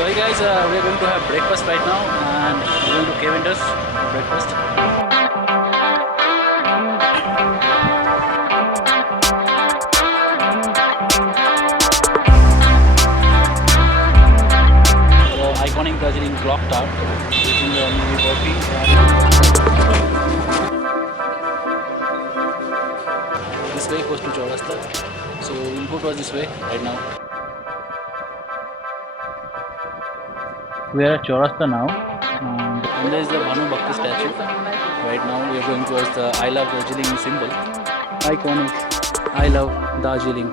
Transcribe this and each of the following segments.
So hey guys, we're going to have breakfast right now and we're going to Cavenders breakfast. The iconic Darjeeling clock tower using the new coffee. This way goes to Chowrasta. So we'll go towards this way right now. We are at Chowrasta now. And there is the Bhanu Bhakti statue. Right now we are going towards the I Love Darjeeling symbol. Iconic I Love Darjeeling.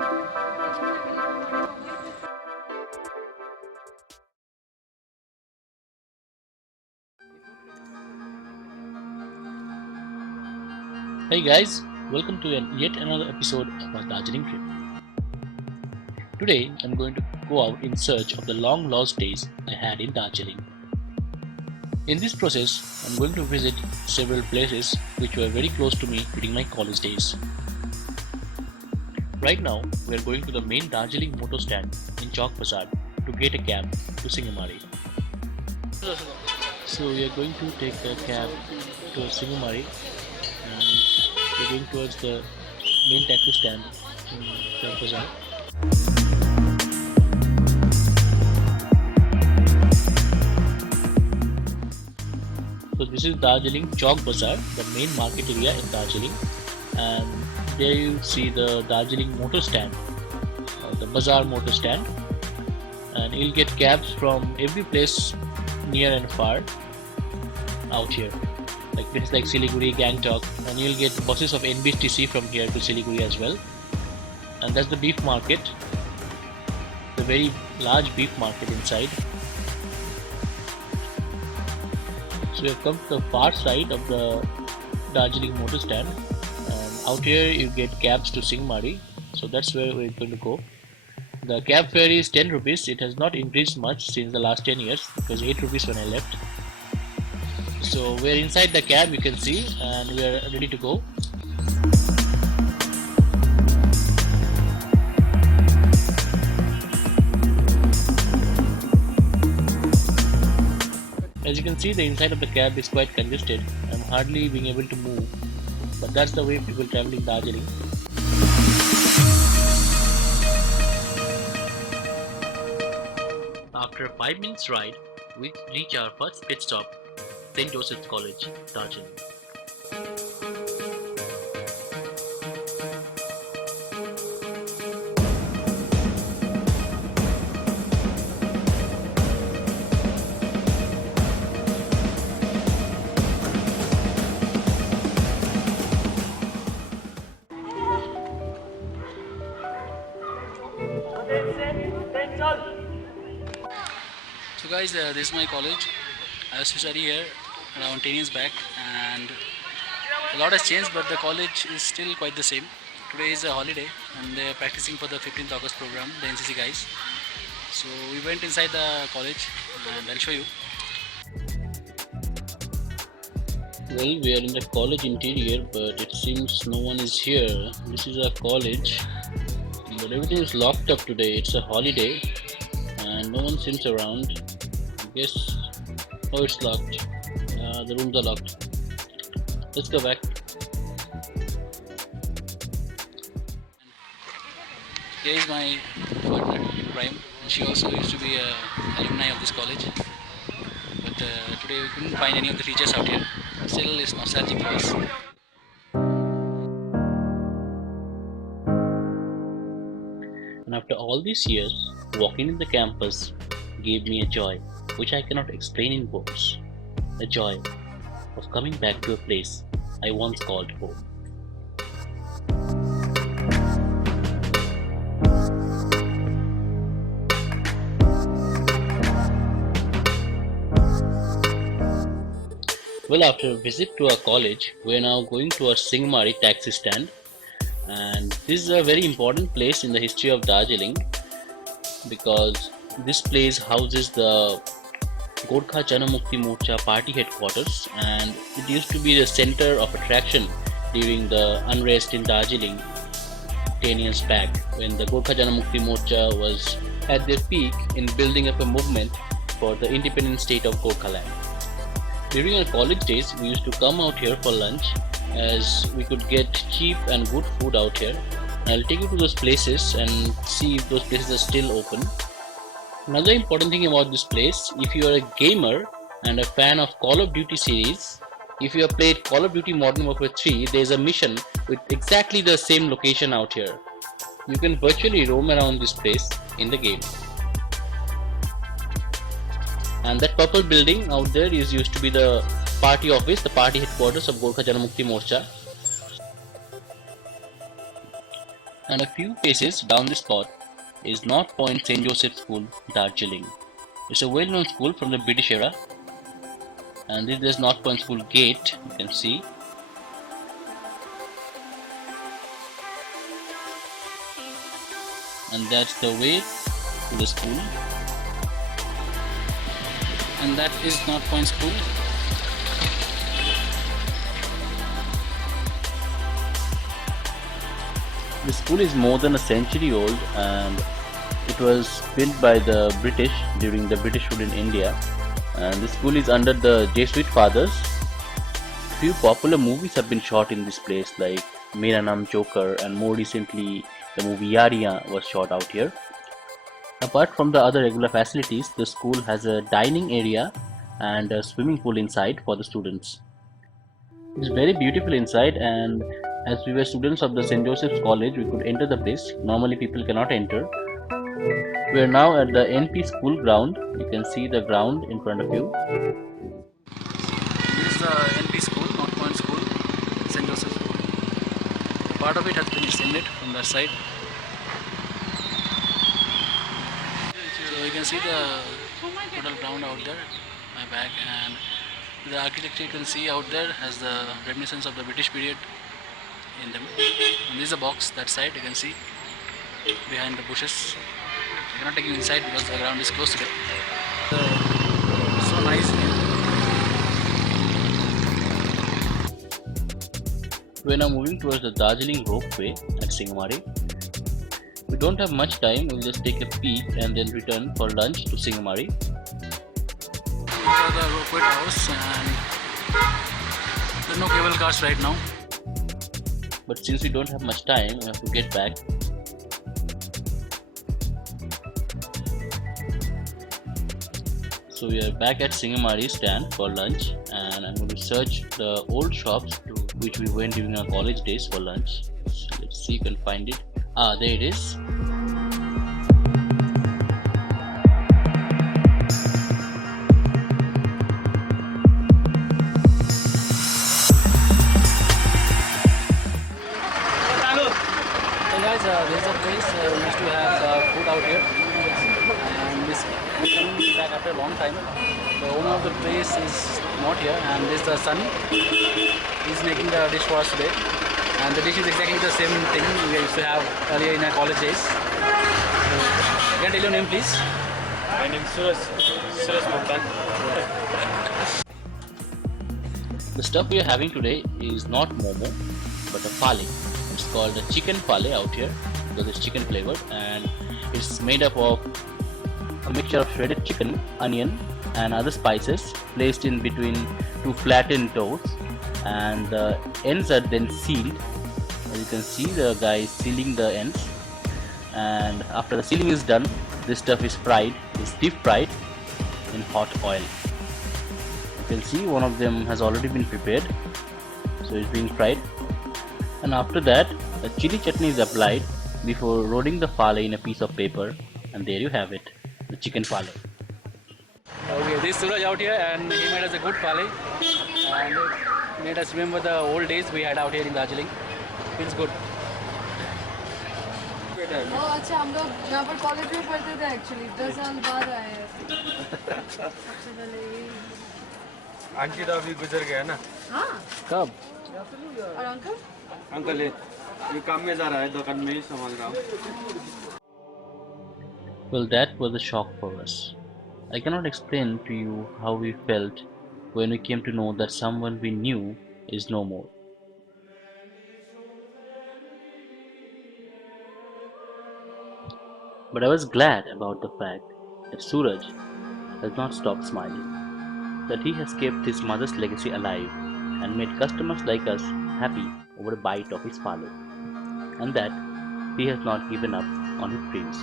Hey guys, welcome to yet another episode of our Darjeeling trip. Today I'm going to go out in search of the long lost days I had in Darjeeling. In this process, I'm going to visit several places which were very close to me during my college days. Right now, we are going to the main Darjeeling motor stand in Chowk Bazaar to get a cab to Singamari. So we are going to take a cab to Singamari and we're going towards the main taxi stand in Chowk Bazaar. So this is Darjeeling Chowk Bazaar, the main market area in Darjeeling, and there you see the Darjeeling motor stand, the Bazaar motor stand, and you'll get cabs from every place near and far out here, like places like Siliguri, Gangtok, and you'll get buses of NBTC from here to Siliguri as well. And that's the beef market, the very large beef market inside. So we have come to the far side of the Darjeeling motor stand, and out here you get cabs to Singamari, so that's where we're going to go. The cab fare is 10 rupees. It has not increased much since the last 10 years. It was 8 rupees when I left. So we're inside the cab, you can see, and we are ready to go. As you can see, the inside of the cab is quite congested. I'm hardly being able to move, but that's the way people traveling Darjeeling. After a 5 minutes ride, we reach our first pit stop, St. Joseph's College, Darjeeling. So guys, this is my college. I used to study here around 10 years back, and a lot has changed, but the college is still quite the same. Today is a holiday and they are practicing for the 15th August program, the NCC guys. So we went inside the college and I'll show you. Well, we are in the college interior, but it seems no one is here. This is a college, but everything is locked up today. It's a holiday and no one seems around. I guess, oh, it's locked. The rooms are locked. Let's go back. Here is my partner in crime. She also used to be an alumni of this college, but today we couldn't find any of the teachers out here. Still, it's nostalgic for us. And after all these years, walking in the campus gave me a joy which I cannot explain in words. The joy of coming back to a place I once called home. Well, after a visit to our college, we are now going to our Singamari taxi stand, and this is a very important place in the history of Darjeeling because this place houses the Gorkha janamukti morcha party headquarters, and it used to be the center of attraction during the unrest in Darjeeling 10 years back when the Gorkha janamukti morcha was at their peak in building up a movement for the independent state of Gorkha land. During our college days, we used to come out here for lunch as we could get cheap and good food out here. I'll take you to those places and see if those places are still open. Another important thing about this place, if you are a gamer and a fan of Call of Duty series, if you have played Call of Duty Modern Warfare 3, there is a mission with exactly the same location out here. You can virtually roam around this place in the game. And that purple building out there is used to be the party office, the party headquarters of Gorkha Janamukti Morcha. And a few paces down this spot is North Point St. Joseph School, Darjeeling. It's a well-known school from the British era. And this is North Point School gate, you can see. And that's the way to the school. And that is North Point School. The school is more than a century old and it was built by the British during the British rule in India. And the school is under the Jesuit fathers. Few popular movies have been shot in this place like Mera Naam Joker, and more recently the movie Yariyan was shot out here. Apart from the other regular facilities, the school has a dining area and a swimming pool inside for the students. It's very beautiful inside, and as we were students of the St. Joseph's College, we could enter the place. Normally people cannot enter. We are now at the NP school ground. You can see the ground in front of you. This is the NP school, North Point School, St. Joseph's School. Part of it has been extended from that side. So you can see the total ground out there at my back, and the architecture you can see out there has the reminiscence of the British period in them. And this is a box that side, you can see behind the bushes. I cannot take you inside because the ground is close to it. So nice here. We are now moving towards the Darjeeling Ropeway at Singamari. We don't have much time, we'll just take a peek and then return for lunch to Singamari. These are the ropeway house, and there are no cable cars right now. But since we don't have much time, we have to get back. So we are back at Singamari stand for lunch, and I'm going to search the old shops to which we went during our college days for lunch. So let's see if we can find it. Ah, there it is. There's a place we used to have food out here, and this we coming back after a long time. The owner of the place is not here, and this is the son. He's making the dish for us today, and the dish is exactly the same thing we used to have earlier in our college days. Can you tell your name, please? My name is Suraj Moktan. The stuff we are having today is not momo, but a FALEY. It's called a chicken FALEY out here because it's chicken flavored, and it's made up of a mixture of shredded chicken, onion, and other spices placed in between two flattened doughs, and the ends are then sealed. As you can see, the guy is sealing the ends, and after the sealing is done, this stuff is fried, is deep fried in hot oil. You can see one of them has already been prepared, so it's being fried. And after that, a chili chutney is applied before rolling the FALEY in a piece of paper, and there you have it, the chicken FALEY. Okay, this is Suraj out here, and he made us a good FALEY, and it made us remember the old days we had out here in Darjeeling. Feels good. अच्छा हम लोग यहाँ पर college में पढ़ते थे actually 10 साल बाद आए हैं सबसे पहले आंटी तो अभी गुजर गया ना हाँ Kab? और अंकल अंकल ये काम में जा रहा है दुकान में ही संभाल रहा हूँ. Well, that was a shock for us. I cannot explain to you how we felt when we came to know that someone we knew is no more. But I was glad about the fact that Suraj does not stop smiling. That he has kept his mother's legacy alive and made customers like us happy over a bite of his FALEY. And that he has not given up on his dreams.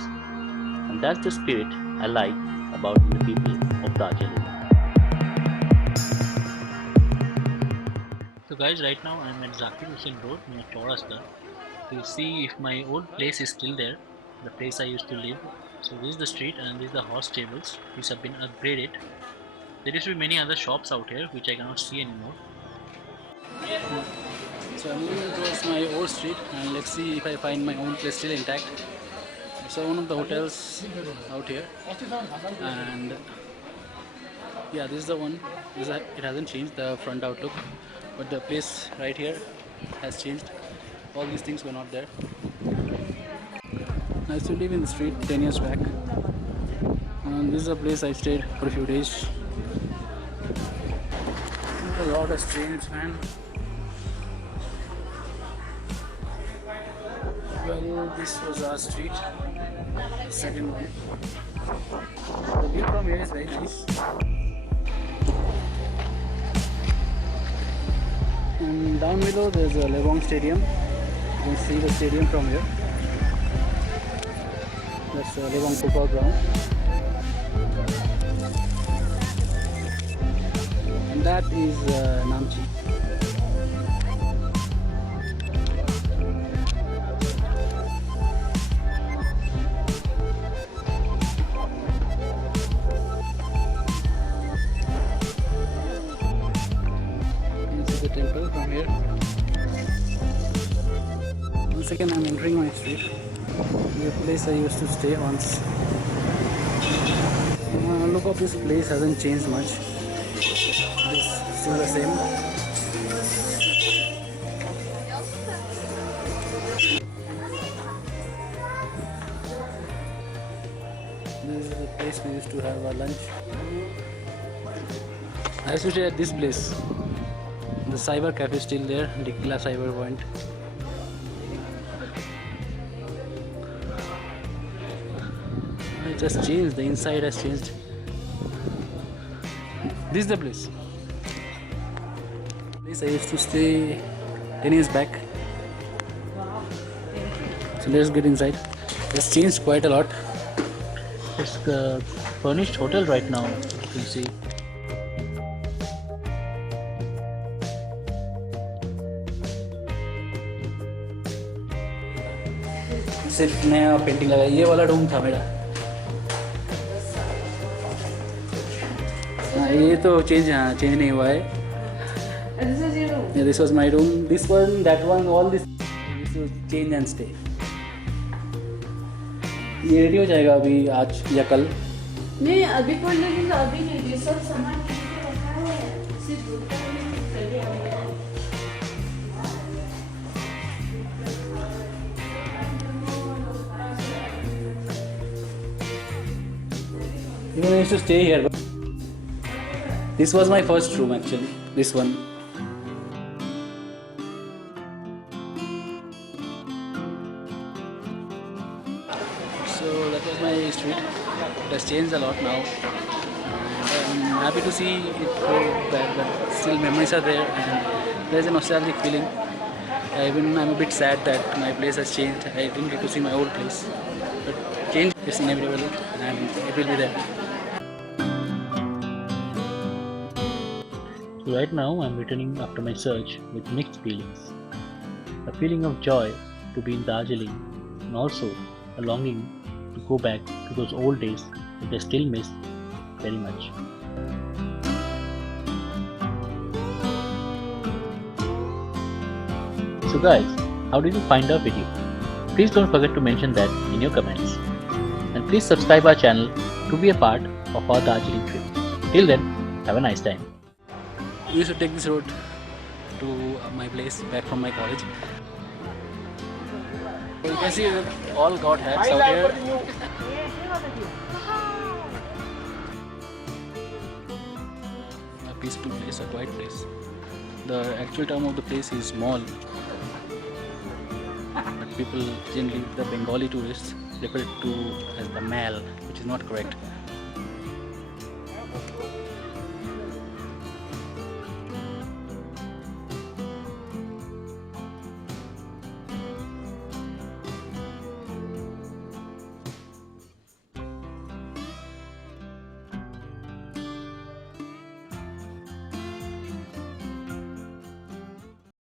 And that's the spirit I like about the people of Darjeeling. So guys, right now I'm at Zakir Hussain Road near Chowrasta to see if my old place is still there, the place I used to live. So this is the street and these are the horse stables which have been upgraded. There used to be many other shops out here which I cannot see anymore. So I'm moving towards my old street and let's see if I find my own place still intact. So one of the hotels out here, and yeah, this is the one. It hasn't changed the front outlook, but the place right here has changed. All these things were not there. I used to live in the street 10 years back, and this is a place I stayed for a few days. A lot has changed, man. Well, this was our street, the second one. The view from here is very nice. And down below there's a Lebong stadium. You can see the stadium from here. That's the Lebong football ground. And that is Namchi. Temple from here. Once again I'm entering my street, the place I used to stay once. Look up, this place hasn't changed much. It's still the same. This is the place we used to have our lunch. I used to stay at this place. The cyber cafe is still there, Dikila cyber point. It just changed, the inside has changed. This is the place. Place I used to stay 10 years back. So let's get inside. It's changed quite a lot. It's the furnished hotel right now, you can see. सिर्फ नया painting लगा, ये वाला room था मेरा। ये तो change नहीं हुआ है। Yeah, this was my room. This one, that one, all this was change and stay. ये रेडी हो जाएगा अभी आज या कल? नहीं, अभी कोई नहीं, अभी नहीं, ये सब सामान रखा है, सिर्फ even I used to stay here, but this was my first room actually, this one. So that was my street. It has changed a lot now. And I'm happy to see it go back, but still memories are there and there's a nostalgic feeling. Even I'm a bit sad that my place has changed. I didn't get to see my old place. But change is inevitable and it will be there. So right now I'm returning after my search with mixed feelings. A feeling of joy to be in Darjeeling and also a longing to go back to those old days that I still miss very much. So guys, how did you find our video? Please don't forget to mention that in your comments. And please subscribe our channel to be a part of our Darjeeling trip. Till then, have a nice time. We used to take this road to my place back from my college. You can see we've all got hats out here. A peaceful place, a quiet place. The actual term of the place is mall. But people, generally the Bengali tourists, refer it to as the mall, which is not correct.